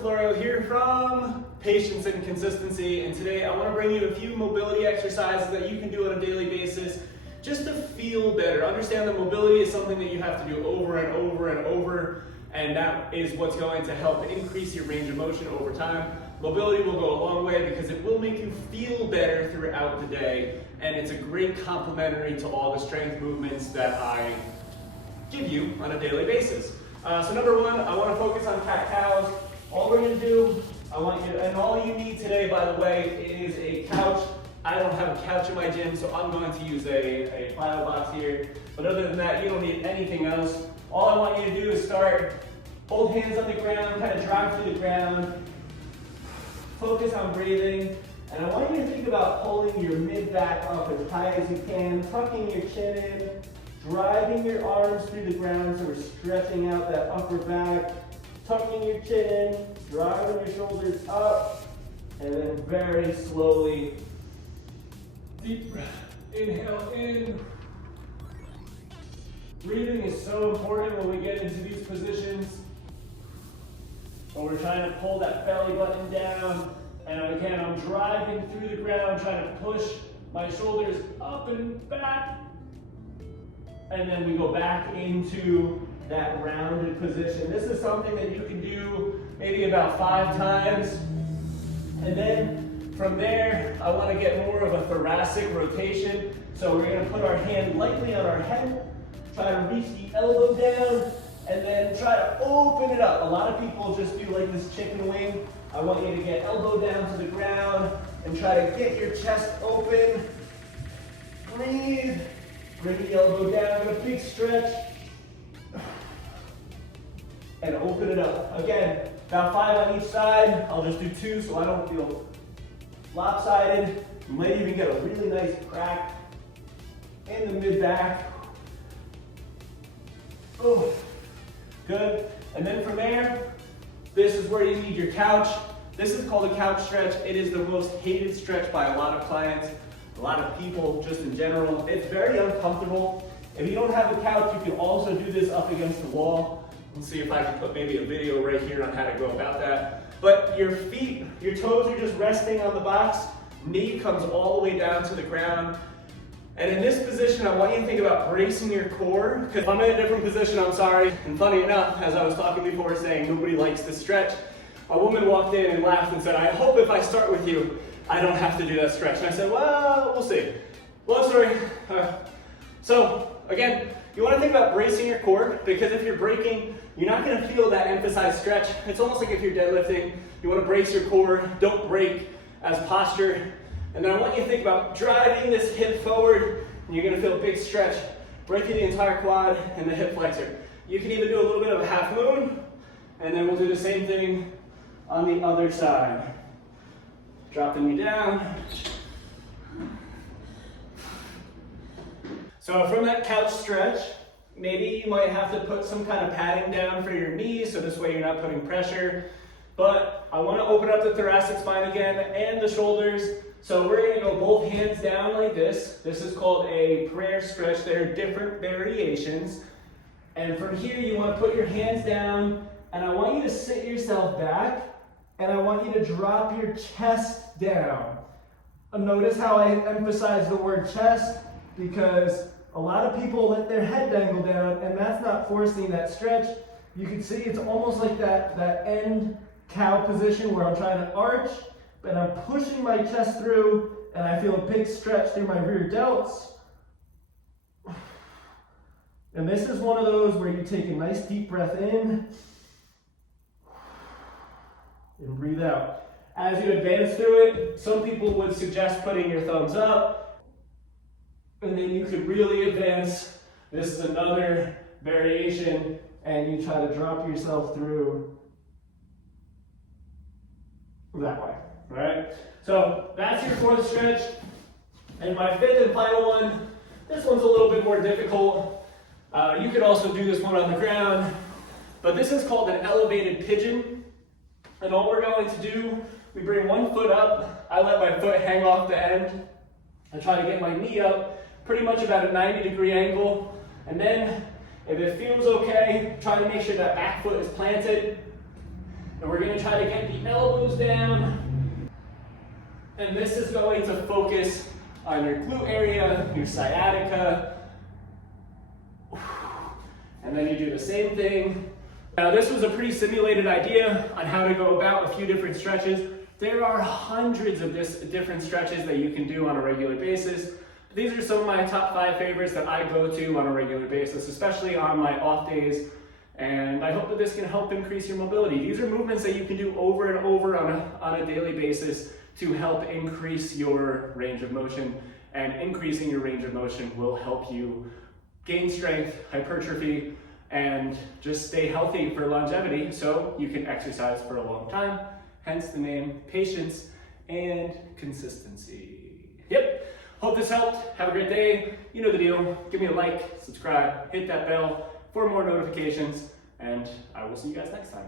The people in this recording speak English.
Florio here from Patience and Consistency, and today I want to bring you a few mobility exercises that you can do on a daily basis just to feel better. Understand that mobility is something that you have to do over and over and over, and that is what's going to help increase your range of motion over time. Mobility will go a long way because it will make you feel better throughout the day, and it's a great complementary to all the strength movements that I give you on a daily basis. So number one, I want to focus on cat-cows. All we're going to do, and all you need today, by the way, is a couch. I don't have a couch in my gym, so I'm going to use a plyo box here. But other than that, you don't need anything else. All I want you to do is start, both hands on the ground, kind of drive through the ground. Focus on breathing. And I want you to think about pulling your mid-back up as high as you can, tucking your chin in, driving your arms through the ground, so we're stretching out that upper back, tucking your chin in, driving your shoulders up, and then very slowly, deep breath, inhale in. Breathing is so important when we get into these positions, when we're trying to pull that belly button down, and again, I'm driving through the ground, trying to push my shoulders up and back. And then we go back into that rounded position. This is something that you can do maybe about 5 times. And then from there, I want to get more of a thoracic rotation. So we're going to put our hand lightly on our head, try to reach the elbow down, and then try to open it up. A lot of people just do like this chicken wing. I want you to get elbow down to the ground and try to get your chest open. Breathe. Bring the elbow down, a big stretch, and open it up. Again, about 5 on each side. I'll just do 2 so I don't feel lopsided. You might even get a really nice crack in the mid-back. Oh, good. And then from there, this is where you need your couch. This is called a couch stretch. It is the most hated stretch by a lot of clients. A lot of people just in general. It's very uncomfortable. If you don't have a couch, you can also do this up against the wall. Let's see if I can put maybe a video right here on how to go about that. But your feet, your toes are just resting on the box. Knee comes all the way down to the ground. And in this position, I want you to think about bracing your core. Because if I'm in a different position, I'm sorry. And funny enough, as I was talking before saying nobody likes this stretch, a woman walked in and laughed and said, "I hope if I start with you, I don't have to do that stretch." And I said, well, we'll see. Long story. So again, you want to think about bracing your core, because if you're braking, you're not going to feel that emphasized stretch. It's almost like if you're deadlifting, you want to brace your core, don't brake as posture. And then I want you to think about driving this hip forward, and you're going to feel a big stretch right through the entire quad and the hip flexor. You can even do a little bit of a half moon, and then we'll do the same thing on the other side. Dropping you down. So from that couch stretch, maybe you might have to put some kind of padding down for your knees, so this way you're not putting pressure. But I want to open up the thoracic spine again and the shoulders. So we're going to go both hands down like this. This is called a prayer stretch. There are different variations. And from here, you want to put your hands down, and I want you to sit yourself back. And I want you to drop your chest down. Notice how I emphasize the word chest, because a lot of people let their head dangle down, and that's not forcing that stretch. You can see it's almost like that end cow position where I'm trying to arch, but I'm pushing my chest through, and I feel a big stretch through my rear delts. And this is one of those where you take a nice deep breath in, and breathe out. As you advance through it, some people would suggest putting your thumbs up, and then you could really advance. This is another variation, and you try to drop yourself through that way, all right? So that's your 4th stretch. And my 5th and final one, this one's a little bit more difficult. You could also do this one on the ground, but this is called an elevated pigeon. And all we're going to do, we bring one foot up. I let my foot hang off the end. I try to get my knee up, pretty much about a 90-degree angle. And then, if it feels okay, try to make sure that back foot is planted. And we're going to try to get the elbows down. And this is going to focus on your glute area, your sciatica. And then you do the same thing. Now this was a pretty simulated idea on how to go about a few different stretches. There are hundreds of different stretches that you can do on a regular basis. These are some of my top 5 favorites that I go to on a regular basis, especially on my off days. And I hope that this can help increase your mobility. These are movements that you can do over and over on a daily basis to help increase your range of motion. And increasing your range of motion will help you gain strength, hypertrophy, and just stay healthy for longevity so you can exercise for a long time. Hence the name, patience and consistency. Yep, hope this helped. Have a great day. You know the deal. Give me a like, subscribe, hit that bell for more notifications, and I will see you guys next time.